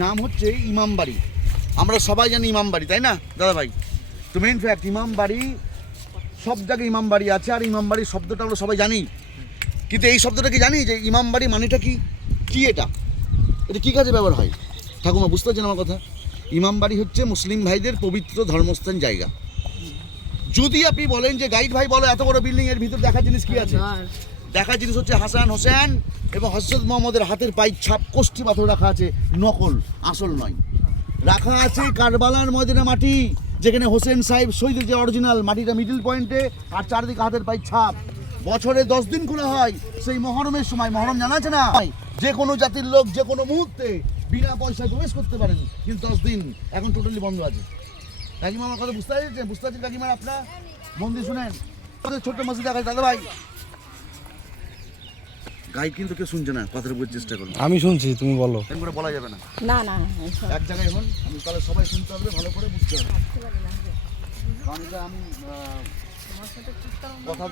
নাম হচ্ছে ইমামবাড়ি। আমরা সবাই জানি ইমামবাড়ি, তাই না দাদা ভাই? তো মেইন ফ্যাক্ট ইমামবাড়ি, সব জায়গায় ইমামবাড়ি আছে, আর ইমামবাড়ি শব্দটা আমরা সবাই জানি। কিন্তু এই শব্দটা কি জানি যে ইমামবাড়ি মানেটা কি? কি এটা কী কাজে ব্যবহার হয়? ঠাকুমা বুঝতে পারছেন আমার কথা? ইমামবাড়ি হচ্ছে মুসলিম ভাইদের পবিত্র ধর্মস্থান জায়গা। যদি আপনি বলেন যে গাইড ভাই বলো এত বড় বিল্ডিং এর ভিতর দেখার জিনিস কি আছে? দেখার জিনিস হচ্ছে হাসান হোসেন এবং হযরত মুহাম্মদের হাতের পায়ের ছাপ, কোষ্ঠী পাথর রাখা আছে, নকল, আসল নয়। রাখা আছে কারবালার ময়দানে মাটি, যেখানে হোসেন সাহেব শহীদের যে অরিজিনাল মাটিটা মিডল পয়েন্টে, আর চারদিকে হাতের পায়ের ছাপ। বছরে 10 দিন খোলা হয়, সেই মহরমের সময়। মহরম জানা আছে না? যে কোনো জাতির লোক যে কোনো মুহূর্তে বিনা পয়সায় প্রবেশ করতে পারেন, কিন্তু 10 দিন এখন টোটালি বন্ধ আছে। কাকিমা আমার কথা বুঝতে পারছেন? বুঝতে পারছেন কাকিমা? আপনার মন দিয়ে শুনেন, ছোট্ট মসজিদ দেখা দাদা ভাই। গাইড কিন্তু কেউ শুনছে না, কথাটা বোঝার চেষ্টা করুন। আমি শুনছি, তুমি বলো। এরকম করে বলা যাবে না। না না এক জায়গায় হন, আমি তাহলে সবাই শুনতে হবে, ভালো করে বুঝতে হবে। কারণ এটা আমি কথা